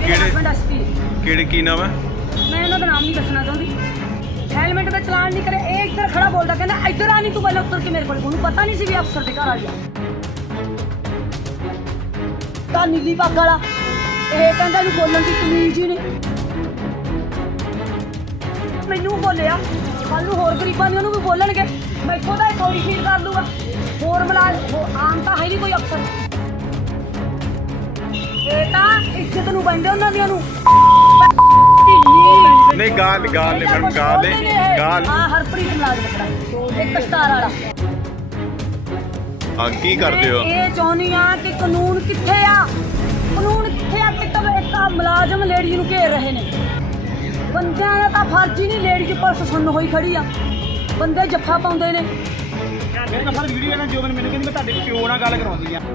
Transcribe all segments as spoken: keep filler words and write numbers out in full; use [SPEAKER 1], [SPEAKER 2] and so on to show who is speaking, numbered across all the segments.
[SPEAKER 1] Husband SP
[SPEAKER 2] ਕਿਹੜੇ ਕੀ ਨਾਮ ਹੈ?
[SPEAKER 1] ਮੈਂ ਉਹਨਾਂ ਦਾ ਨਾਮ ਨਹੀਂ ਦੱਸਣਾ ਚਾਹੁੰਦੀ। ਹੈਲਮਟ ਦਾ ਚਲਾਨ ਨਹੀਂ ਕਰੇ, ਇਹ ਇੱਧਰ ਖੜਾ ਬੋਲਦਾ, ਕਹਿੰਦਾ ਇੱਧਰ ਆ ਨਹੀਂ ਤੂੰ ਪਹਿਲਾਂ ਉੱਤਰ ਕੇ ਮੇਰੇ ਕੋਲ। ਉਹਨੂੰ ਪਤਾ ਨਹੀਂ ਸੀ ਵੀ ਅਫਸਰ ਦੇ ਘਰ ਆ ਗਿਆ ਤਾਂ ਨੀਲੀ ਪੱਗ ਵਾਲਾ। ਇਹ ਕਹਿੰਦਾ ਇਹਨੂੰ ਬੋਲਣ ਦੀ ਤਮੀਜ਼ ਹੀ ਨਹੀਂ। ਮੈਨੂੰ ਬੋਲਿਆ, ਕੱਲ ਨੂੰ ਹੋਰ ਗਰੀਬਾਂ ਨੂੰ ਵੀ ਬੋਲਣਗੇ, ਮੈਥੋਂ ਤਾਂ ਸੌਰੀ ਫੀਲ ਕਰ ਲੂਗਾ। ਹੋਰ ਮਿਲਾ ਆਮ ਤਾਂ ਹੈ ਨਹੀਂ ਕੋਈ ਅਫਸਰ। ਇਹ ਤਾਂ ਇੱਜ਼ਤ ਨੂੰ ਬੰਦੇ ਉਹਨਾਂ ਦੀਆਂ ਨੂੰ।
[SPEAKER 2] ਨਹੀਂ ਗਾਲ ਗਾਲ ਨਹੀਂ ਮੈਡਮ, ਗਾਲ ਨਹੀਂ ਗਾਲ।
[SPEAKER 1] ਹਾਂ ਹਰਪ੍ਰੀਤ ਮੁਲਾਜ਼ਮ ਖੜਾ ਇੱਕ ਸਟਾਰ ਵਾਲਾ।
[SPEAKER 2] ਹਾਂ ਕੀ ਕਰਦੇ ਹੋ?
[SPEAKER 1] ਇਹ ਚਾਹੁੰਦੀ ਆ ਕਿ ਕਾਨੂੰਨ ਕਿੱਥੇ ਆ, ਕਾਨੂੰਨ ਕਿੱਥੇ ਆ? ਕਿ ਇੱਕ ਮੁਲਾਜ਼ਮ ਲੇਡੀ ਨੂੰ ਘੇਰ ਰਹੇ ਨੇ। ਬੰਦਿਆਂ ਦਾ ਤਾਂ ਫਰਜ਼ ਹੀ ਨਹੀਂ, ਲੇਡੀ ਚ ਪੁਲਿਸ ਸੁਣ ਹੋਈ ਖੜੀ ਆ, ਬੰਦੇ ਜੱਫਾ ਪਾਉਂਦੇ ਨੇ।
[SPEAKER 3] ਮੇਰੇ ਕੋਲ ਸਰ ਵੀਡੀਓ ਹੈ ਨਾ, ਜੋ ਮੈਨੂੰ ਕਹਿੰਦੀ ਮੈਂ ਤੁਹਾਡੇ ਪਿਓ ਨਾਲ ਗੱਲ ਕਰਾਉਂਦੀ ਆ।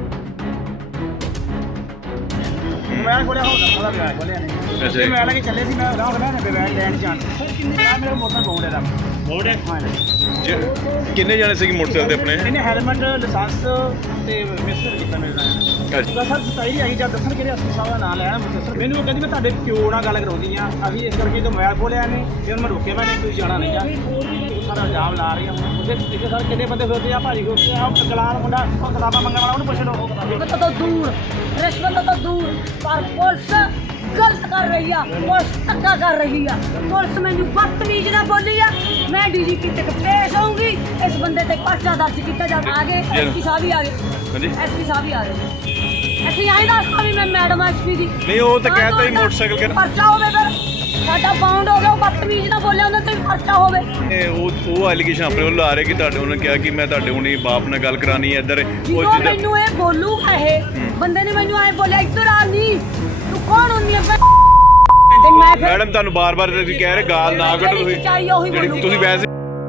[SPEAKER 3] ਮੈਂ ਖੋਲਿਆ ਹੋਦਾ ਉਹਦਾ ਵਿਆਹ ਖੋਲਿਆ ਨੇ। ਅੱਛਾ ਮੈਂ ਲੱਗੇ ਚੱਲੇ ਸੀ, ਮੈਂ ਰਾਹ ਬਣਾ ਨੇ ਬੈਗ ਲੈਣ ਜਾਣ। ਸਰ ਕਿੰਨੇ ਆ ਮੇਰਾ ਮੋਟਰ ਬੋਰਡ ਹੈ ਦਾ ਬੋਰਡ ਹੈ। ਹਾਂ
[SPEAKER 2] ਕਿੰਨੇ ਜਾਣੇ ਸੀ ਮੋਟਰਸਾਈਕਲ ਤੇ ਆਪਣੇ?
[SPEAKER 3] ਇਹਨੇ ਹੈਲਮਟ ਲਾਇਸੈਂਸ ਤੇ ਮਿਸਟਰ ਕੀਤਾ ਮੇਰੇ ਨਾਲ। ਅੱਛਾ ਸਰ ਸਤਾਈ ਆਈ ਜਾਂ ਦੱਸਣ ਕਿਹੜੇ ਅਸਲ ਸਾਹਿਬ ਦਾ ਨਾਮ ਲੈਣਾ ਸਰ। ਮੈਨੂੰ ਉਹ ਕਹਿੰਦੀ ਮੈਂ ਤੁਹਾਡੇ ਪਿਓ ਨਾਲ ਗੱਲ ਕਰਾਉਂਦੀ ਆ। ਅਸੀਂ ਇਸ ਕਰਕੇ ਜਦੋਂ ਮੋਬਾਈਲ ਖੋਲਿਆ ਨੇ ਫਿਰ ਮੈਂ ਰੋਕਿਆ, ਮੈਂ ਨਹੀਂ ਤੁਸੀਂ ਜਾਣਾ ਨਹੀਂ ਆ। ਸਾਰਾ ਇਲਜ਼ਾਮ ਲਾ ਰਹੀ ਆ। ਉਹਦੇ ਦੇਖੇ ਸਰ ਕਿੰਨੇ ਬੰਦੇ ਫਿਰਦੇ ਆ, ਭਾਜੀ ਫਿਰਦੇ ਆ, ਗਲਾਲ ਮੁੰਡਾ ਕਿਤਾਬਾਂ ਮੰਗਣ ਵਾਲਾ, ਉਹਨੂੰ ਪੁੱਛ ਲਓ।
[SPEAKER 1] ਰਿਸ਼ਵਤ ਤੋਂ ਦੂਰ, ਰਿਸ਼ਵਤ ਤੋਂ ਦੂਰ। ਪਰ ਪੁਲਿਸ ਗਲਤ ਕਰ ਰਹੀ ਆ, ਪੁਲਿਸ ਧੱਕਾ ਕਰ ਰਹੀ ਆ। ਪੁਲਿਸ ਮੈਨੂੰ ਬਦਤਮੀਜ਼ ਨਾ ਬੋਲੀ ਆ। ਮੈਂ ਡੀਜੀਪੀ ਤੱਕ ਪੇਸ਼ ਹੋਊਂਗੀ, ਇਸ ਬੰਦੇ ਤੇ ਪਰਚਾ ਦਰਜ ਕੀਤਾ ਜਾਵੇ। ਆਗੇ ਐਸਪੀ ਸਾਹਿਬ ਵੀ ਆ ਗਏ। ਹਾਂਜੀ ਐਸਪੀ ਸਾਹਿਬ ਵੀ ਆ ਗਏ। ਅਸੀਂ ਆਏ ਦੱਸਦਾ ਵੀ ਮੈਂ ਮੈਡਮ ਐਸਪੀ ਦੀ।
[SPEAKER 2] ਨਹੀਂ ਉਹ ਤਾਂ ਕਹਿੰਦਾ ਹੀ ਮੋਟਰਸਾਈਕਲ ਕਰ
[SPEAKER 1] ਪਰਚਾ ਹੋਵੇ, ਫਿਰ ਸਾਡਾ ਬਾਉਂਡ ਹੋ ਗਿਆ। ਉਹ ਬਦਤਮੀਜ਼ ਨਾ ਬੋਲਿਆ, ਉਹਨਾਂ ਤੇ ਵੀ ਪਰਚਾ ਹੋਵੇ।
[SPEAKER 2] ਇਹ ਉਹ ਉਹ ਐਲੀਗੇਸ਼ਨ ਆਪਣੇ ਵੱਲੋਂ ਆ ਰਹੇ ਕਿ ਤੁਹਾਡੇ ਉਹਨੇ ਕਿਹਾ ਕਿ ਮੈਂ ਤੁਹਾਡੇ ਹੁਣੀ ਬਾਪ ਨਾਲ ਗੱਲ ਕਰਾਣੀ ਹੈ ਇੱਧਰ।
[SPEAKER 1] ਜਦੋਂ ਮੈਨੂੰ ਇਹ ਬੋਲੂਗਾ, ਇਹ ਬੰਦੇ ਨੇ ਮੈਨੂੰ ਐ ਬੋਲਿਆ ਇੱਧਰ ਆ ਨਹੀਂ ਤੂੰ ਕੌਣ ਹੁੰਦੀ ਹੈ? ਤੇ ਮੈਂ ਫਿਰ
[SPEAKER 2] ਮੈਡਮ ਤੁਹਾਨੂੰ ਬਾਰ-ਬਾਰ ਤੁਸੀਂ ਕਹਿ ਰਹੇ ਗਾਲ ਨਾ ਕੱਢੋ। ਤੁਸੀਂ ਜਿਹੜੀ ਤੁਸੀਂ ਵੈਸੇ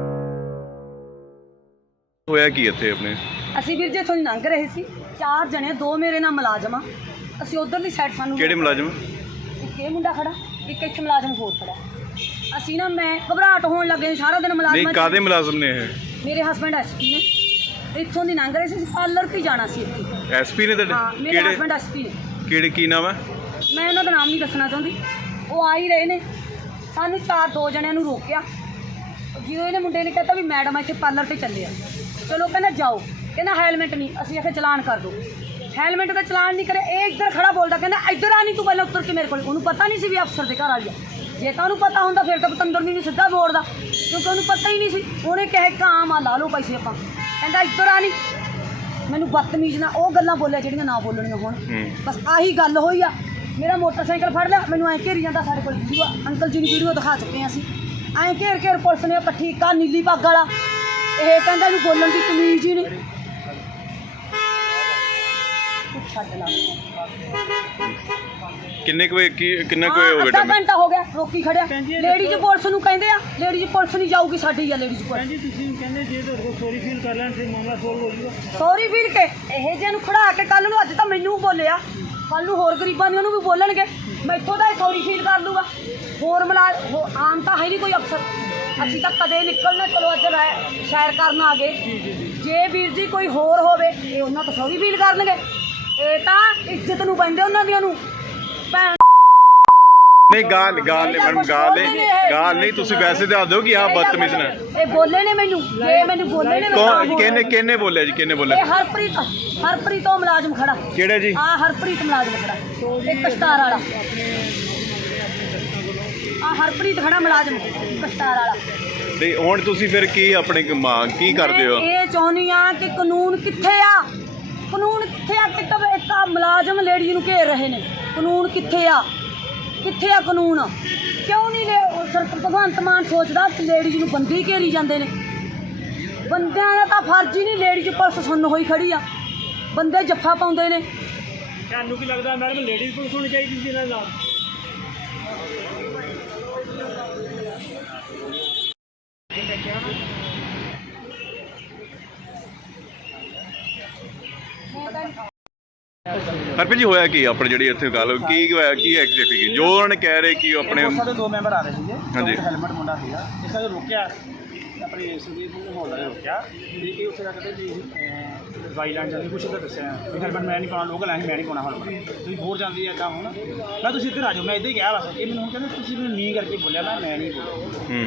[SPEAKER 2] ਹੋਇਆ ਕੀ ਇੱਥੇ ਆਪਣੇ?
[SPEAKER 1] ਅਸੀਂ ਵੀਰ ਜੀ ਇੱਥੋਂ ਲੰਘ ਰਹੇ ਸੀ, ਚਾਰ ਜਣੇ, ਦੋ ਮੇਰੇ ਨਾਲ ਮੁਲਾਜ਼ਮ ਆ। ਅਸੀਂ ਉਧਰਲੀ ਸਾਈਡ ਸਾਨੂੰ
[SPEAKER 2] ਕਿਹੜੇ ਮੁਲਾਜ਼ਮ?
[SPEAKER 1] ਇੱਕ ਇਹ ਮੁੰਡਾ ਖੜਾ, ਇੱਕ ਇੱਥੇ ਮੁਲਾਜ਼ਮ ਹੋਰ ਖੜਾ। ਅਸੀਂ ਨਾ ਮੈਂ ਘਬਰਾਹਟ ਹੋਣ ਲੱਗੇ ਸਾਰਾ ਦਿਨ ਮੁਲਾਜ਼ਮ।
[SPEAKER 2] ਨਹੀਂ ਕਾਹਦੇ ਮੁਲਾਜ਼ਮ ਨੇ ਇਹ?
[SPEAKER 1] ਮੇਰੇ ਹਸਬੈਂਡ ਐਸਪੀ ਨੇ। ਇੱਥੋਂ ਦੀ ਲੰਘ ਰਹੇ ਸੀ, ਪਾਰਲਰ ਤੇ ਜਾਣਾ ਸੀ ਇੱਥੇ।
[SPEAKER 2] ਐਸਪੀ ਨੇ ਤੁਹਾਡੇ?
[SPEAKER 1] ਹਾਂ ਮੇਰੇ ਹਸਬੈਂਡ ਐਸਪੀ ਨੇ।
[SPEAKER 2] ਕਿਹੜੇ ਕੀ ਨਾਮ ਹੈ?
[SPEAKER 1] ਮੈਂ ਉਹਨਾਂ ਦਾ ਨਾਮ ਨਹੀਂ ਦੱਸਣਾ ਚਾਹੁੰਦੀ। ਉਹ ਆ ਹੀ ਰਹੇ ਨੇ। ਸਾਨੂੰ ਚਾਰ ਦੋ ਜਣਿਆਂ ਨੂੰ ਰੋਕਿਆ। ਜਿਉਂ ਇਹਨੇ ਮੁੰਡੇ ਨੇ ਕਹਿਤਾ ਵੀ ਮੈਡਮ ਇੱਥੇ ਪਾਰਲਰ ਤੇ ਚੱਲੇ ਆ। ਚਲੋ ਕਹਿੰਦਾ ਜਾਓ, ਕਹਿੰਦਾ ਹੈਲਮਟ ਨਹੀਂ। ਅਸੀਂ ਆਖਿਆ ਚਲਾਨ ਕਰ ਦਿਓ। ਹੈਲਮਟ ਦਾ ਚਲਾਨ ਨਹੀਂ ਕਰੇ, ਇਹ ਇੱਧਰ ਖੜਾ ਬੋਲਦਾ, ਕਹਿੰਦਾ ਇੱਧਰ ਆ ਨਹੀਂ ਤੂੰ ਪਹਿਲਾਂ ਉੱਤਰ ਕੇ ਮੇਰੇ ਕੋਲ। ਉਹਨੂੰ ਪਤਾ ਨਹੀਂ ਸੀ ਵੀ ਅਫਸਰ ਦੇ ਘਰ ਆ ਗਿਆ। ਜੇ ਤਾਂ ਉਹਨੂੰ ਪਤਾ ਹੁੰਦਾ ਫਿਰ ਤਾਂ ਪਤੰਦਰ ਮੈਨੂੰ ਸਿੱਧਾ ਬੋਲਦਾ, ਕਿਉਂਕਿ ਉਹਨੂੰ ਪਤਾ ਹੀ ਨਹੀਂ ਸੀ। ਉਹਨੇ ਕਹੇ ਕਾਮ ਆ ਲਾ ਲਓ ਪੈਸੇ ਆਪਾਂ। ਕਹਿੰਦਾ ਇੱਧਰ ਆ ਨਹੀਂ। ਮੈਨੂੰ ਬਦਤਮੀਜ਼ ਨਾ ਉਹ ਗੱਲਾਂ ਬੋਲਿਆ ਜਿਹੜੀਆਂ ਨਾ ਬੋਲਣੀਆਂ ਹੋਣ। ਬਸ ਆਹੀ ਗੱਲ ਹੋਈ ਆ। ਮੇਰਾ ਮੋਟਰਸਾਈਕਲ ਫੜ ਲਿਆ, ਮੈਨੂੰ ਐਂ ਘੇਰੀ ਜਾਂਦਾ। ਸਾਡੇ ਕੋਲ ਵੀਡੀਓ ਅੰਕਲ ਜੀ ਨੂੰ ਵੀਡੀਓ ਦਿਖਾ ਚੁੱਕੇ ਹਾਂ ਅਸੀਂ। ਐਂ ਘੇਰ ਘੇਰ ਪੁਲਿਸ ਨੇ ਇਕੱਠੀ ਕਾ ਨੀਲੀ ਪੱਗ ਵਾਲਾ। ਇਹ ਕਹਿੰਦਾ ਇਹਨੂੰ ਬੋਲਣ ਦੀ ਤਮੀਜ਼ ਹੀ ਨਹੀਂ। ਛੱਡ ਲਾ।
[SPEAKER 2] ਕਿੰਨੇ ਕੁ ਕੀ ਕਿੰਨਾ ਕੁ ਹੋ ਗਿਆ?
[SPEAKER 1] ਅੱਧਾ ਘੰਟਾ ਹੋ ਗਿਆ ਰੋਕੀ ਖੜਿਆ। ਲੇਡੀਜ਼ ਪੁਲਿਸ ਨੂੰ ਕਹਿੰਦੇ ਆ, ਲੇਡੀਜ਼ ਪੁਲਿਸ ਨਹੀਂ ਜਾਊਗੀ, ਸਾਡੀ ਆ ਲੇਡੀਜ਼ ਪੁਲਿਸ।
[SPEAKER 3] ਜੀ ਤੁਸੀਂ ਕਹਿੰਦੇ ਜੇ ਤੁਹਾਡੇ ਕੋਲ ਸੌਰੀ ਫੀਲ ਕਰ ਲੈਣ ਫਿਰ ਮਾਮਲਾ ਸੋਲਵ ਹੋ ਜਾਊਗਾ।
[SPEAKER 1] ਸੌਰੀ ਫੀਲ ਕੇ ਇਹ ਜਿਹੇ ਨੂੰ ਖੜਾ ਕੇ ਕੱਲ ਨੂੰ, ਅੱਜ ਤਾਂ ਮੈਨੂੰ ਬੋਲਿਆ, ਕੱਲ ਨੂੰ ਹੋਰ ਗਰੀਬਾਂ ਨੂੰ ਵੀ ਬੋਲਣਗੇ, ਮੈਥੋਂ ਤਾਂ ਸੌਰੀ ਫੀਲ ਕਰ ਲੂਗਾ। ਹੋਰ ਮਿਲਾ ਆਮ ਤਾਂ ਹੈ ਨਹੀਂ ਕੋਈ ਅਫਸਰ। ਅਸੀਂ ਤਾਂ ਕਦੇ ਨਿਕਲਣਾ, ਚਲੋ ਅੱਜ ਸੈਰ ਕਰਨ ਆ ਗਏ। ਜੇ ਵੀਰ ਜੀ ਕੋਈ ਹੋਰ ਹੋਵੇ ਇਹ ਉਹਨਾਂ ਤੋਂ ਸੌਰੀ ਫੀਲ ਕਰਨਗੇ। ਇਹ ਤਾਂ ਇੱਜ਼ਤ ਨੂੰ ਬੰਦੇ ਉਹਨਾਂ ਦੀਆਂ ਨੂੰ। ਭੈਣ
[SPEAKER 2] ਨਹੀਂ ਗਾਲ ਗਾਲ ਨਹੀਂ ਮੈਡਮ, ਗਾਲ ਨਹੀਂ ਗਾਲ ਨਹੀਂ। ਤੁਸੀਂ ਵੈਸੇ ਦੱਸ ਦਿਓ ਕਿ ਆਹ ਬਦਤਮੀਜ਼ ਨੇ।
[SPEAKER 1] ਇਹ ਬੋਲੇ ਨੇ ਮੈਨੂੰ, ਜੇ ਮੈਨੂੰ ਬੋਲੇ ਨੇ।
[SPEAKER 2] ਕੌਣ ਕਿਹਨੇ ਕਿਹਨੇ ਬੋਲਿਆ ਜੀ? ਕਿਹਨੇ ਬੋਲਿਆ?
[SPEAKER 1] ਇਹ ਹਰਪ੍ਰੀਤ, ਹਰਪ੍ਰੀਤ ਉਹ ਮੁਲਾਜ਼ਮ ਖੜਾ।
[SPEAKER 2] ਕਿਹੜਾ ਜੀ?
[SPEAKER 1] ਆ ਹਰਪ੍ਰੀਤ ਮੁਲਾਜ਼ਮ ਖੜਾ ਇੱਕ ਸਟਾਰ ਵਾਲਾ। ਆ ਹਰਪ੍ਰੀਤ ਖੜਾ ਮੁਲਾਜ਼ਮ ਇੱਕ ਸਟਾਰ ਵਾਲਾ।
[SPEAKER 2] ਤੇ ਹੁਣ ਤੁਸੀਂ ਫਿਰ ਕੀ ਆਪਣੇ ਮੰਗ ਕੀ ਕਰਦੇ ਹੋ?
[SPEAKER 1] ਇਹ ਚਾਹੁੰਦੀ ਆ ਕਿ ਕਾਨੂੰਨ ਕਿੱਥੇ ਆ, ਕਾਨੂੰਨ ਕਿੱਥੇ ਆ? ਕਿ ਇੱਕ ਮੁਲਾਜ਼ਮ ਲੇਡੀ ਨੂੰ ਘੇਰ ਰਹੇ ਨੇ। ਕਾਨੂੰਨ ਕਿੱਥੇ ਆ, ਕਿੱਥੇ ਆ ਕਾਨੂੰਨ? ਕਿਉਂ ਨਹੀਂ ਲੈ ਸਰ ਭਗਵੰਤ ਮਾਨ ਸੋਚਦਾ ਕਿ ਲੇਡੀਜ਼ ਨੂੰ ਬੰਦੀ ਘੇਰੀ ਜਾਂਦੇ ਨੇ। ਬੰਦਿਆਂ ਦਾ ਤਾਂ ਫਰਜ਼ ਹੀ ਨਹੀਂ, ਲੇਡੀਜ਼ ਪੁਲਿਸ ਸੁਣ ਹੋਈ ਖੜੀ ਆ, ਬੰਦੇ ਜੱਫਾ ਪਾਉਂਦੇ ਨੇ।
[SPEAKER 3] ਤੁਹਾਨੂੰ ਕੀ ਲੱਗਦਾ ਮੈਡਮ ਲੇਡੀਜ਼ ਪੁਲਿਸ ਹੋਣੀ ਚਾਹੀਦੀ ਸੀ ਇਹਨਾਂ ਨਾਲ?
[SPEAKER 2] ਹਰਪ੍ਰੀਤ ਜੀ ਹੋਇਆ ਕੀ ਆਪਣੇ ਜਿਹੜੀ ਇੱਥੇ ਗੱਲ ਕੀ ਹੋਇਆ ਕੀ ਐਗਜ਼ੈਕਟਲੀ ਜੋ ਉਹਨਾਂ ਨੇ ਕਹਿ ਰਹੇ ਕਿ ਆਪਣੇ
[SPEAKER 3] ਸਾਡੇ ਦੋ ਮੈਂਬਰ ਆ ਰਹੇ ਸੀਗੇ।
[SPEAKER 2] ਹਾਂਜੀ
[SPEAKER 3] ਹੈਲਮਟ ਮੁੰਡਾ ਸੀਗਾ, ਇਸ ਕਰਕੇ ਰੋਕਿਆ। ਆਪਣੀ ਸੁਦੀਪ ਸਿੰਘ ਹੋਲਡਰ ਨੇ ਰੋਕਿਆ। ਇਹ ਉੱਥੇ ਜਾ ਕੇ ਜੀ ਦਵਾਈ ਲੈਣ ਜਾਂਦੀ ਕੁਛ ਤਾਂ ਦੱਸਿਆ ਵੀ ਹੈਲਮਟ ਮੈਂ ਨਹੀਂ ਪਾਉਣਾ ਲੋਕਲ ਐਂ ਮੈਂ ਨਹੀਂ ਪਾਉਣਾ ਹੈਲਮਟ ਤੁਸੀਂ ਹੋਰ ਜਾਂਦੀ ਹੈ ਇੱਦਾਂ ਹੁਣ ਮੈਂ ਤੁਸੀਂ ਇੱਧਰ ਆ ਜਾਓ ਮੈਂ ਇੱਦਾਂ ਹੀ ਕਿਹਾ ਬਸ ਇਹ ਮੈਨੂੰ ਹੁਣ ਕਹਿੰਦੇ ਤੁਸੀਂ ਮੈਨੂੰ ਨੀ ਕਰਕੇ ਬੋਲਿਆ ਮੈਂ ਮੈਂ ਨਹੀਂ ਬੋਲਿਆ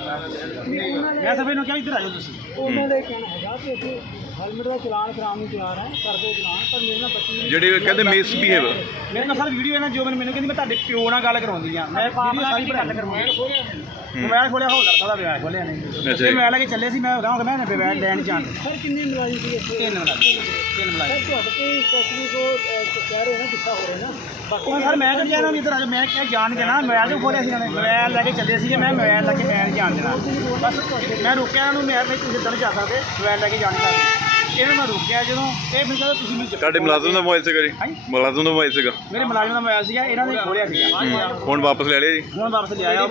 [SPEAKER 2] ਹੂੰ
[SPEAKER 3] ਮੈਂ ਸਭ ਇਹਨੂੰ ਕਿਹਾ ਇੱਧਰ ਆ ਜਾਓ ਤੁਸੀਂ
[SPEAKER 2] ਉਹਨਾਂ
[SPEAKER 3] ਦਾ ਕਹਿਣਾ ਹੈਗਾ ਕਿ ਅਸੀਂ ਹੈਲਮਟ ਦਾ ਚਲਾਨ ਕਰਾਉਣ ਨੂੰ ਤਿਆਰ ਹੈ ਕਰਦੇ ਚਲਾਨ ਪਰ ਮੇਰੇ ਨਾਲ ਬੱਚੀ
[SPEAKER 2] ਜਿਹੜੇ ਕਹਿੰਦੇ ਮਿਸਬੀਹੇਵ
[SPEAKER 3] ਮੇਰੇ ਨਾਲ ਸਰ ਵੀਡੀਓ ਇਹਨਾਂ ਜੋ ਮੈਨੂੰ ਮੈਨੂੰ ਕਹਿੰਦੀ ਮੈਂ ਤੁਹਾਡੇ ਪਿਓ ਨਾਲ ਗੱਲ ਕਰਾਉਂਦੀ ਆ ਮੈਂ ਵੀਡੀਓ ਸਾਰੀ ਗੱਲ ਕਰਵਾਉਂਦੀ ਮੋਬਾਈਲ ਖੋਲਿਆ ਹੋਲਡਰ ਸਾਡਾ ਮੋਬਾਈਲ ਖੋਲਿਆ ਨਹੀਂ
[SPEAKER 2] ਅੱਛਾ ਜੀ।
[SPEAKER 3] ਮੈਂ ਲੈ ਕੇ ਚੱਲੇ ਸੀ ਮੈਂ ਕਹਾਂ ਮੈਂ ਮੋਬਾਈਲ ਲੈਣ ਜਾਣ ਸਰ ਕਿੰਨੇ ਮਲਾਜ਼ਮ ਸੀਗੇ ਤਿੰਨ ਮਲਾਜ਼ਮ ਤਿੰਨ ਮਲਾਜ਼ਮ ਤੁਹਾਡੇ ਕੋਈ ਸਪੈਸ਼ਲੀ ਕੋ ਕਹਿ ਰਹੇ ਨਾ ਕਿੱਥਾ ਹੋ ਰਿਹਾ ਨਾ ਬਾਕੀ ਸਰ ਮੈਂ ਕਿਹਾ ਜਾਣਾ ਨਹੀਂ ਇੱਧਰ ਆ ਜਾਓ ਮੈਂ ਕਿਹਾ ਜਾਣ ਦੇਣਾ ਮੋਬਾਈਲ ਤੋਂ ਖੋਲਿਆ ਸੀ ਇਹਨਾਂ ਨੇ ਮੋਬਾਈਲ ਲੈ ਕੇ ਚੱਲੇ ਸੀਗੇ ਮੈਂ ਮੋਬਾਈਲ ਲੈ ਕੇ ਮੈਂ ਜਾਣ ਦੇਣਾ ਬਸ ਮੈਂ ਰੁਕਿਆ ਉਹਨੂੰ ਮੈਂ ਮੈਂ ਤੁਸੀਂ ਇੱਦਾਂ ਨਹੀਂ ਜਾ ਸਕਦੇ ਮੋਬਾਈਲ ਲੈ ਕੇ ਜਾਣ ਨਹੀਂ ਸਕਦੇ ਇਹਨਾਂ ਮੈਂ ਰੁਕਿਆ ਜਦੋਂ ਇਹ ਫਿਰ ਕਹਿੰਦਾ ਤੁਸੀਂ ਮੈਨੂੰ
[SPEAKER 2] ਤੁਹਾਡੇ ਮੁਲਾਜ਼ਮ ਦਾ ਮੋਬਾਈਲ ਸੀਗਾ ਜੀ ਮੁਲਾਜ਼ਮ ਦਾ ਮੋਬਾਈਲ ਸੀਗਾ
[SPEAKER 3] ਮੇਰੇ ਮੁਲਾਜ਼ਮ ਦਾ ਮੋਬਾਈਲ ਸੀਗਾ ਇਹਨਾਂ ਨੇ ਖੋਲਿਆ ਸੀਗਾ
[SPEAKER 2] ਹੁਣ ਵਾਪਸ ਲੈ ਲਿਆ ਜੀ
[SPEAKER 3] ਹੁਣ ਵਾਪਸ ਲਿਆਇਆ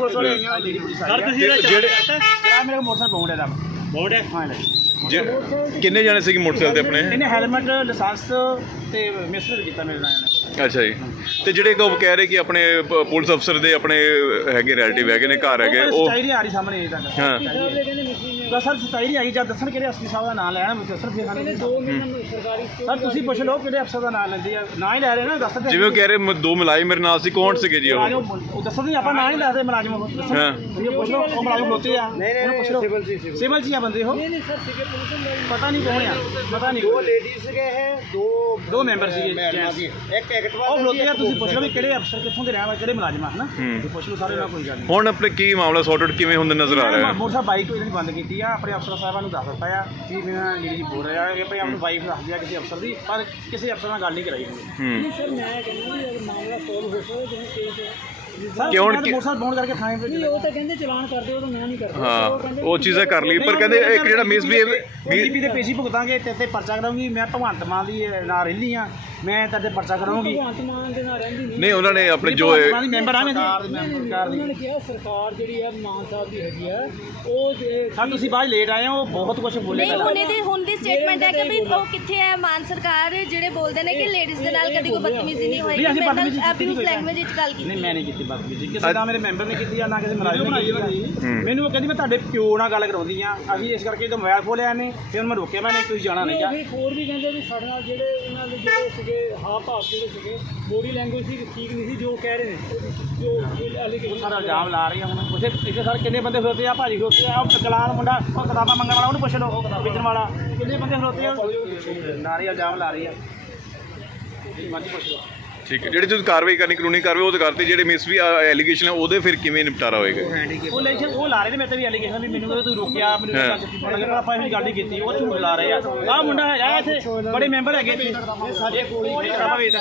[SPEAKER 3] ਸਰ ਤੁਸੀਂ
[SPEAKER 2] ਜਿਹੜੇ
[SPEAKER 3] ਕਿਹੜਾ ਮੇਰੇ ਮੋਟਰਸਾਈਕਲ ਬੌਂਡ ਹੈ ਦਾ ਬੌਂਡ ਹੈ ਹਾਂ
[SPEAKER 2] ਜੇ ਕਿੰਨੇ ਜਾਣੇ ਸੀਗੇ ਮੋਟਰਸਾਈਕਲ ਤੇ ਆਪਣੇ
[SPEAKER 3] ਇਹਨੇ ਹੈਲਮਟ ਲਾਇਸੈਂਸ ਤੇ ਮਿਸਟਰ ਕੀਤਾ ਮੇਰੇ ਨਾਲ ਇਹਨੇ
[SPEAKER 2] ਅੱਛਾ ਜੀ ਤੇ ਜਿਹੜੇ ਕੋ ਕਹਿ ਰਹੇ ਕਿ ਆਪਣੇ ਪ- ਪੁਲਿਸ ਅਫਸਰ ਦੇ ਆਪਣੇ ਹੈਗੇ ਰਿਲੇਟਿਵ ਹੈਗੇ ਨੇ ਘਰ ਹੈਗੇ ਉਹ
[SPEAKER 3] ਸਚਾਈ ਨਹੀਂ ਆ ਰਹੀ ਸਾਹਮਣੇ ਇਹ ਤੱਕ
[SPEAKER 2] ਹਾਂ
[SPEAKER 3] ਤਾਂ ਸਰ ਸਚਾਈ ਨਹੀਂ ਆਈ ਜਦ ਦੱਸਣ ਕਿਹੜੇ ਐਸਪੀ ਸਾਹਿਬ ਦਾ ਨਾਮ ਲੈਣਾ ਦੱਸਣ ਫਿਰ ਸਾਨੂੰ ਦੋ ਸਰਕਾਰੀ ਸਰ ਤੁਸੀਂ ਪੁੱਛ ਲਓ ਕਿਹੜੇ ਅਫਸਰ ਦਾ ਨਾਮ ਲੈਂਦੇ ਆ ਨਾ ਹੀ ਲੈ ਰਹੇ ਨਾ ਦੱਸ ਦੇ
[SPEAKER 2] ਜਿਵੇਂ ਉਹ ਕਹਿ ਰਹੇ ਮ- ਦੋ ਮੁਲਾਜ਼ਮ ਮੇਰੇ ਨਾਲ ਸੀ ਕੌਣ ਸੀਗੇ ਜੀ ਉਹ
[SPEAKER 3] ਉਹ ਦੱਸਣ ਨਹੀਂ ਆਪਾਂ ਨਾ ਹੀ ਦੱਸਦੇ ਮੁਲਾਜ਼ਮ ਉਹ ਦੱਸਣ
[SPEAKER 2] ਹਾਂ।
[SPEAKER 3] ਤੁਸੀਂ ਪੁੱਛ ਲਓ ਉਹ ਮੁਲਾਜ਼ਮ ਖਲੋਤੇ ਆ ਉਹਨੂੰ ਪੁੱਛ ਲਓ ਸਿਵਲ ਸੀ ਸਿਵਲ ਸੀ ਆ ਬੰਦੇ ਉਹ ਨਹੀਂ ਨਹੀਂ ਸਰ ਸੀਗੇ ਪਤਾ ਨਹੀਂ ਕੌਣ ਆ ਪਤਾ ਨਹੀਂ ਦੋ ਲੇਡੀਜ਼ ਸੀਗੇ ਇਹ ਦੋ ਦੋ ਮੈਂਬਰ ਸੀਗੇ ਇੱਕ ਐਕਟਿਵਾ ਉਹ ਖਲੋਤੇ ਆ ਤੁਸੀਂ ਪੁੱਛ ਲਓ ਵੀ ਕਿਹੜੇ ਅਫਸਰ ਕਿੱਥੋਂ ਦੇ ਰਹਿਣ ਵਾਲੇ ਕਿਹੜੇ ਮੁਲਾਜ਼ਮ ਆ ਹਨਾ ਤੁਸੀਂ ਪੁੱਛ ਲਓ ਸਾਰੇ ਨਾਲ ਕੋਈ ਗੱਲ ਨਹੀਂ
[SPEAKER 2] ਹੁਣ ਆਪਣੇ ਕੀ ਮਾਮਲਾ ਸੌਰਟ ਆਊਟ ਕਿਵੇਂ ਹੁੰਦੇ ਨਜ਼ਰ ਆ ਰਿਹਾ ਹੈ
[SPEAKER 3] ਮੋਟਰਸਾਈਕਲ ਬਾਈਕ ਇਹਨਾਂ ਨੇ ਬੰਦ ਕੀਤੀ ਆ ਆਪਣੇ ਅਫਸਰ ਸਾਹਿਬਾਂ ਨੂੰ ਦੱਸ ਦਿੱਤਾ ਆ ਕਿ ਮੇਰਾ ਜਿਹੜੀ ਬੋਲ ਰਿਹਾ ਕਿ ਭਾਈ ਆਪਣੀ ਵਾਈਫ ਦੱਸਦੀ ਆ ਕਿਸੇ ਅਫਸਰ ਦੀ ਪਰ ਕਿਸੇ ਅਫਸਰ ਨਾਲ ਗੱਲ ਨਹੀਂ ਕਰਾਈ ਹੋਈ
[SPEAKER 2] ਹੂੰ
[SPEAKER 3] ਸਰ ਮੈਂ ਕਹਿੰਦਾ ਵੀ ਮਾਮਲਾ ਸੋਲਵ ਹੋ ਸਕਦਾ ਜਿਵੇਂ ਕੇਸ
[SPEAKER 2] ਕਿਉਂ
[SPEAKER 3] ਸਰ ਮੋਟਰਸਾਈਕਲ ਬੌਂਡ ਕਰਕੇ ਥਾਣੇ ਤੇ ਉਹ ਤਾਂ ਕਹਿੰਦੇ ਚਲਾਨ ਕਰਦੇ ਉਹ ਤਾਂ ਮੈਂ ਨਹੀਂ ਕਰਦਾ
[SPEAKER 2] ਹਾਂ ਉਹ ਚੀਜ਼ਾਂ ਕਰ ਲਈ ਪਰ ਕਹਿੰਦੇ ਇੱਕ ਜਿਹੜਾ ਮਿਸਬੀਹੇਵ
[SPEAKER 3] ਬੀਜੇਪੀ ਦੇ ਪੇਸ਼ੀ ਭੁਗਤਾਂਗੇ ਤੇ ਤੇ ਪਰਚਾ ਕਰਾਂਗੀ ਮੈਂ ਭਗਵੰਤ ਮਾਨ ਦੀ ਨਾਲ ਰਹਿੰਦੀ ਆ ਮੈਂ ਤੇ ਪਰਚਾ ਕਰਾਂਗੀ ਭਗਵੰਤ ਮਾਨ ਦੇ ਨਾਲ ਰਹਿੰਦੀ
[SPEAKER 2] ਨਹੀਂ ਉਹਨਾਂ ਨੇ ਆਪਣੇ ਜੋ
[SPEAKER 3] ਮੈਂਬਰ ਆ ਮੈਂ ਸਰਕਾਰ ਦੀ ਉਹਨਾਂ ਨੇ ਕਿਹਾ ਸਰਕਾਰ ਜਿਹੜੀ ਆ ਮਾਨ ਸਾਹਿਬ ਦੀ ਹੈਗੀ ਆ ਉਹ ਸਰ ਤੁਸੀਂ ਬਾਅਦ ਲੇਟ ਆਏ ਹੋ ਬਹੁਤ ਕੁਝ ਬੋਲੇ
[SPEAKER 4] ਨਹੀਂ ਹੁਣੇ ਦੀ ਹੁਣ ਦੀ ਸਟੇਟਮੈਂਟ ਹੈ ਕਿ ਵੀ ਉਹ ਕਿੱਥੇ ਹੈ ਮਾਨ ਸਰਕਾਰ ਜਿਹੜੇ ਬੋਲਦੇ ਨੇ ਕਿ ਲੇਡੀਜ਼ ਦੇ ਨਾਲ ਕਦੀ ਕੋਈ ਬਦਤਮੀਜ਼ੀ ਨਹੀਂ ਹੋਈ
[SPEAKER 3] ਅਸੀਂ ਬਦਤਮੀਜ਼ੀ ਕੀਤੀ
[SPEAKER 4] ਅਬਿਊਜ਼ ਲੈਂਗੁਏਜ ਵਿੱਚ ਗੱਲ ਕੀਤੀ
[SPEAKER 3] ਨਹੀਂ ਮੈਂ ਨਹੀਂ ਕੀਤੀ ਬਦਤਮੀਜ਼ੀ ਕਿਸੇ ਦਾ ਮੇਰੇ ਮੈਂਬਰ ਨੇ ਕੀਤੀ ਆ ਨਾ ਕਿਸੇ ਮੁਲਾਜ਼ਮ ਨੇ ਕੀਤੀ ਮੈਨੂੰ ਉਹ ਕਹਿੰਦੀ ਮੈਂ ਤੁਹਾਡੇ ਪਿਓ ਨਾਲ ਗੱਲ ਕਰਾਉਂਦੀ ਆ ਅਸੀਂ ਇਸ ਕਰਕੇ ਜਦੋਂ ਮੋਬਾਈਲ ਖੋਲਿਆ ਨੇ ਫਿਰ ਮੈਂ ਰੋਕਿਆ ਮੈਂ ਨਹੀਂ ਤੁਸੀਂ ਜਾਣਾ ਨਹੀਂ ਕਿਹਾ ਹੋਰ ਵੀ ਕਹਿੰਦੇ ਵੀ ਸਾਡੇ ਨਾਲ ਜਿਹੜੇ ਇਹਨਾਂ ਦੇ ਜਿਹੜੇ ਸੀਗੇ ਹਾਵ ਭਾਵ ਜਿਹੜੇ ਸੀਗੇ ਬੋਡੀ ਲੈਂਗੁਏਜ ਸੀ ਠੀਕ ਨਹੀਂ ਸੀ ਜੋ ਕਹਿ ਰਹੇ ਨੇ ਜੋ ਅਲੀਗੇਸ਼ਨ ਸਾਰਾ ਇਲਜ਼ਾਮ ਲਾ ਰਹੀ ਆ ਹੁਣ ਉਸੇ ਇੱਥੇ ਸਰ ਕਿੰਨੇ ਬੰਦੇ ਖਲੋਤੇ ਆ ਭਾਜੀ ਖਲੋਤੇ ਆ ਉਹ ਕਲਾਨ ਮੁੰਡਾ ਉਹ ਕਿਤਾਬਾਂ ਮੰਗਣ ਵਾਲਾ ਉਹਨੂੰ ਪੁੱਛ ਲਓ ਵੇਚਣ ਵਾਲਾ ਕਿੰਨੇ ਬੰਦੇ ਖਲੋਤੇ ਆ ਨਾਰੀ ਇਲਜ਼ਾਮ ਲਾ ਰਹੀ ਆ ਮਾਜੀ ਪੁੱਛ ਲਓ
[SPEAKER 2] ਠੀਕ ਹੈ ਜਿਹੜੀ ਤੁਸੀਂ ਕਾਰਵਾਈ ਕਰਨੀ ਕਾਨੂੰਨੀ ਕਾਰਵਾਈ ਉਹ ਤਾਂ ਕਰਤੀ ਜਿਹੜੇ ਮਿਸ ਵੀ ਐਲੀਗੇਸ਼ਨ ਹੈ ਉਹਦੇ ਫਿਰ ਕਿਵੇਂ ਨਿਪਟਾਰਾ ਹੋਏਗਾ
[SPEAKER 3] ਉਹ ਲੈਕਸ਼ਨ ਉਹ ਲਾ ਰਹੇ ਨੇ ਮੇਰੇ ਤੇ ਵੀ ਐਲੀਗੇਸ਼ਨ ਵੀ ਮੈਨੂੰ ਕਹਿੰਦੇ ਤੂੰ ਰੁਕਿਆ ਮੈਨੂੰ ਕਹਿੰਦਾ ਚੱਕੀ ਪਾਉਣਾ ਪਰ ਆਪਾਂ ਇਹ ਗੱਲ ਨਹੀਂ ਕੀਤੀ ਉਹ ਝੂਠ ਲਾ ਰਹੇ ਆ ਆਹ ਮੁੰਡਾ ਹੈਗਾ ਇੱਥੇ ਬੜੇ ਮੈਂਬਰ ਹੈਗੇ ਇੱਥੇ ਸਾਡੇ ਕੋਲ ਕਿਤਾਬਾਂ ਵੇਚਦਾ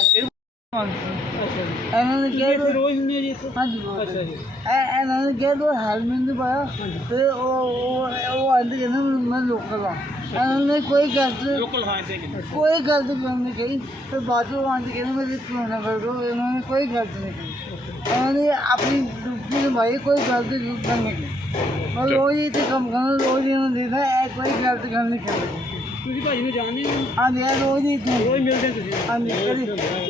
[SPEAKER 5] ਇਹਨਾਂ ਨੇ ਕਿਹਾ ਕਿ
[SPEAKER 3] ਰੋਜ਼ ਹੁੰਦੀ ਹੈ ਜੀ ਇੱਥੇ
[SPEAKER 5] ਹਾਂਜੀ
[SPEAKER 3] ਅੱਛਾ ਜੀ
[SPEAKER 5] ਇਹ ਇਹਨਾਂ ਨੇ ਕਿਹਾ ਕਿ ਹੈਲਮਟ ਨਹੀਂ ਪਾਇਆ ਤੇ ਉਹ ਉਹ ਉਹ ਆਂਦੇ ਕਹਿੰਦੇ ਮੈਂ ਲੋਕਲ ਆ ਇਹਨਾਂ ਨੇ ਕੋਈ ਗਲਤ
[SPEAKER 3] ਲੋਕਲ ਹਾਂ ਇੱਥੇ ਕਿੰਨੇ
[SPEAKER 5] ਕੋਈ ਗਲਤ ਗੱਲ ਨਹੀਂ ਕਹੀ ਤੇ ਬਾਅਦ ਵਿੱਚ ਆਂਦੇ ਕਹਿੰਦੇ ਮੇਰੇ ਕੋਲੋਂ ਕਰ ਦੋ ਇਹਨਾਂ ਨੇ ਕੋਈ ਗਲਤ ਨਹੀਂ ਕਹੀ ਇਹਨਾਂ ਨੇ ਆਪਣੀ ਡਿਊਟੀ ਨਿਭਾਈ ਕੋਈ ਗਲਤ ਗੱਲ ਨਹੀਂ ਕੀਤੀ ਮੈਂ ਰੋਜ਼ ਹੀ ਤੇ ਕੰਮ ਕਰਨਾ ਰੋਜ਼ ਇਹਨਾਂ ਨੂੰ ਦੇਖਦਾ ਇਹ ਕੋਈ ਗਲਤ ਗੱਲ ਨਹੀਂ ਕਰਦਾ
[SPEAKER 3] ਤੁਸੀਂ ਭਾਜੀ ਨੂੰ ਜਾਣਦੇ ਹੋ
[SPEAKER 5] ਹਾਂਜੀ ਇਹ ਰੋਜ਼ ਹੀ ਇੱਥੇ
[SPEAKER 3] ਰੋਜ਼ ਮਿਲਦੇ ਤੁਸੀਂ
[SPEAKER 5] ਹਾਂਜੀ ਕਦੀ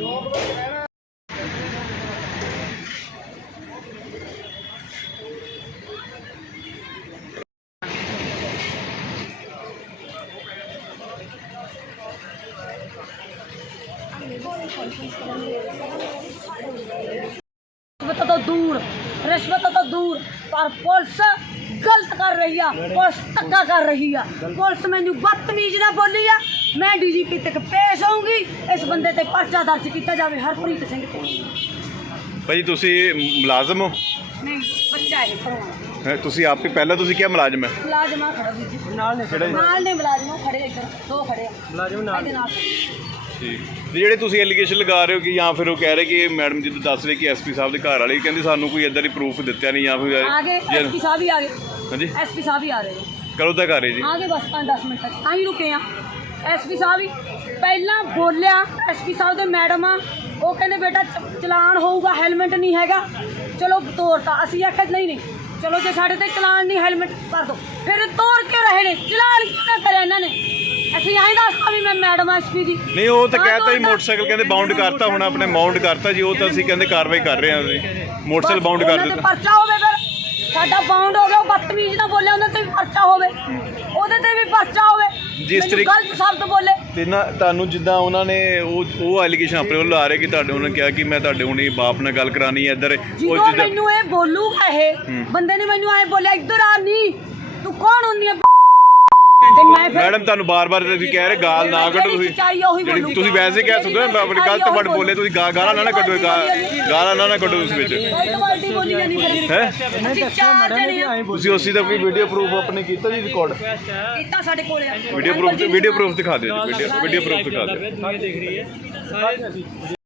[SPEAKER 1] रिश्वत तो दूर रिश्वत तो दूर पर पुलिस गलत कर रही है पुलिस धक्का कर रही है पुलिस मैनू बदतमीज ना बोली है मैं डी जी पी तक पेश आऊँगी इस बंदे ते पर्चा दर्ज किया जाए हरप्रीत सिंह ते
[SPEAKER 2] ਭਾਜੀ ਤੁਸੀਂ ਮੁਲਾਜ਼ਮ ਹੋ
[SPEAKER 1] नहीं बच्चा है पढ़वाना
[SPEAKER 2] ਹੈਂ, ਤੁਸੀਂ ਆਪ ਹੀ ਪਹਿਲਾਂ ਤੁਸੀਂ ਕਿਹਾ ਮੁਲਾਜ਼ਮ ਹੈ
[SPEAKER 1] मुलाजमा खड़ा वीर जी
[SPEAKER 3] ਨਾਲ ਨੇ
[SPEAKER 2] ਕਿਹੜਾ ਜੀ?
[SPEAKER 1] नाल ने मुलाजमा खड़े इधर दो खड़े
[SPEAKER 3] ਮੁਲਾਜ਼ਮ ਨਾਲ
[SPEAKER 1] नाल
[SPEAKER 2] ਠੀਕ ਤੇ ਜਿਹੜੇ ਤੁਸੀਂ ਐਲੀਗੇਸ਼ਨ ਲਗਾ ਰਹੇ ਹੋ ਕਿ ਜਾਂ ਫਿਰ ਉਹ ਕਹਿ ਰਹੇ ਕਿ ਮੈਡਮ ਜੀ ਤੋਂ ਦੱਸ ਰਹੇ ਕਿ ਐਸਪੀ ਸਾਹਿਬ ਦੇ ਘਰ ਵਾਲੇ ਕਹਿੰਦੇ ਸਾਨੂੰ ਕੋਈ ਇੱਦਾਂ ਦੀ ਪ੍ਰੂਫ ਦਿੱਤਿਆ ਨਹੀਂ ਜਾਂ ਫਿਰ
[SPEAKER 1] आगे
[SPEAKER 2] ਜੇ-
[SPEAKER 1] एसपी साहब ही आ गए
[SPEAKER 2] ਹਾਂਜੀ
[SPEAKER 1] एसपी साहब ही आ रहे हैं
[SPEAKER 2] ਕਰੋ ਤਾਂ ਘਰ ਹੀ ਜੀ
[SPEAKER 1] आगे बस पाँच दस मिनट तक आही रुके हैं एसपी साहब ही ਪਹਿਲਾਂ ਬੋਲਿਆ ਐਸਪੀ ਸਾਹਿਬ ਦੇ ਮੈਡਮ ਆ ਉਹ ਕਹਿੰਦੇ ਬੇਟਾ ਚ- ਚਲਾਨ ਹੋਊਗਾ ਹੈਲਮਟ ਨਹੀਂ ਹੈਗਾ ਚਲੋ ਤੋਰਤਾ ਅਸੀਂ ਆਖਿਆ ਨਹੀਂ ਨਹੀਂ ਚਲੋ ਜੇ ਸਾਡੇ ਤੇ ਚਲਾਨ ਨਹੀਂ ਹੈਲਮਟ ਕਰ ਦੋ ਫਿਰ ਤੋਰ ਕੇ ਰਹੇ ਨੇ ਚਲਾਨ ਕਿਉਂ ਕਰਿਆ ਇਹਨਾਂ ਨੇ ਅਸੀਂ ਆਹੀਂ ਦੱਸਤਾ ਵੀ ਮੈਂ ਮੈਡਮ ਐਸਪੀ ਦੀ
[SPEAKER 2] ਨਹੀਂ ਉਹ ਤਾਂ ਕਹਿਤਾ ਜੀ ਮੋਟਰਸਾਈਕਲ ਕਹਿੰਦੇ ਬਾਉਂਡ ਕਰਤਾ ਹੁਣ ਆਪਣੇ ਮਾਊਂਟ ਕਰਤਾ ਜੀ ਉਹ ਤਾਂ ਅਸੀਂ ਕਹਿੰਦੇ ਕਾਰਵਾਈ ਕਰ ਰਹੇ ਹਾਂ ਅਸੀਂ ਮੋਟਰਸਾਈਕਲ ਬਾਉਂਡ ਕਰ
[SPEAKER 1] ਉਹਨਾਂ ਤੇ
[SPEAKER 2] ਦਿੱਤਾ
[SPEAKER 1] ਪਰਚਾ ਹੋਵੇ ਫਿਰ ਸਾਡਾ ਬਾਉਂਡ ਹੋ ਗਿਆ ਉਹ ਬਦਤਮੀਜ਼ ਨਾ ਬੋਲਿਆ ਉਹਨਾਂ ਤੇ ਵੀ ਪਰਚਾ ਹੋਵੇ ਉਹਦੇ ਤੇ ਵੀ ਪਰਚਾ ਹੋਵੇ
[SPEAKER 2] ਜਿਸ
[SPEAKER 1] ਮੈਨੂੰ
[SPEAKER 2] ਤਰੀਕੇ
[SPEAKER 1] ਗਲਤ ਸ਼ਬਦ ਬੋਲੇ।
[SPEAKER 2] ਤੇ ਨਾ ਤੁਹਾਨੂੰ ਜਿੱਦਾਂ ਉਹਨਾਂ ਨੇ ਉਹ ਉਹ ਐਲੀਗੇਸ਼ਨ ਆਪਣੇ ਵੱਲੋਂ ਲਾ ਰਹੇ ਕਿ ਤੁਹਾਡੇ ਉਹਨਾਂ ਨੇ ਕਿਹਾ ਕਿ ਮੈਂ ਤੁਹਾਡੇ ਹੁਣੇ ਬਾਪ ਨਾਲ ਗੱਲ ਕਰਾਣੀ ਹੈ ਇੱਧਰ ਉਹ
[SPEAKER 1] ਜਦੋਂ
[SPEAKER 2] ਜਿੱਦਾਂ
[SPEAKER 1] ਮੈਨੂੰ ਇਹ ਬੋਲੂਗਾ ਇਹ ਬੰਦੇ ਨੇ ਮੈਨੂੰ ਐ ਬੋਲਿਆ ਇੱਧਰ ਆ ਨਹੀਂ ਤੂੰ ਕੌਣ ਹੁੰਦੀ ਹੈ ਤੇ ਮੈਂ ਫਿਰ
[SPEAKER 2] ਮੈਡਮ ਤੁਹਾਨੂੰ ਬਾਰ-ਬਾਰ ਤੁਸੀਂ ਕਹਿ ਰਹੇ ਗਾਲ ਨਾ ਕੱਢੋ ਤੁਸੀਂ
[SPEAKER 1] ਸੱਚਾਈ ਉਹੀ
[SPEAKER 2] ਜਿਹੜੀ
[SPEAKER 1] ਬੋਲੂਗਾ।
[SPEAKER 2] ਤੁਸੀਂ ਵੈਸੇ ਕਹਿ ਸਕਦੇ ਹੋ ਮੈਂ ਆਪਣੀ ਗਲਤ ਵਰਡ ਬੋਲੇ ਤੁਸੀਂ ਗਾ- ਗਾਲਾਂ ਨਾ ਨਾ ਕੱਢੋ ਗਾ- ਗਾਲਾਂ ਨਾ ਨਾ ਕੱਢੋ ਉਸ ਵਿੱਚ
[SPEAKER 1] ਗਲਤ ਵਰਡ ਹੀ ਬੋਲੀ ਜਾਨੀ ਫਿਰ
[SPEAKER 2] ਹੈ
[SPEAKER 1] ਅਸੀਂ ਚਾਰ ਜਣੇ ਆ
[SPEAKER 2] ਤੁਸੀਂ ਉਸੇ ਦਾ ਕੋਈ ਵੀਡੀਓ ਪ੍ਰੂਫ ਆਪਣੇ ਕੀਤਾ ਜੀ ਰਿਕਾਰਡ
[SPEAKER 1] ਕੀਤਾ ਸਾਡੇ ਕੋਲੇ ਆ
[SPEAKER 2] ਵੀਡੀਓ ਪ੍ਰੂਫ ਵੀਡੀਓ ਪ੍ਰੂਫ ਦਿਖਾ ਦਿਓ ਜੀ ਵੀਡੀਓ ਵੀਡੀਓ ਪ੍ਰੂਫ ਦਿਖਾ ਦਿਓ
[SPEAKER 3] ਦੇਖ ਰਹੀ ਹੈ ਸਾਰੇ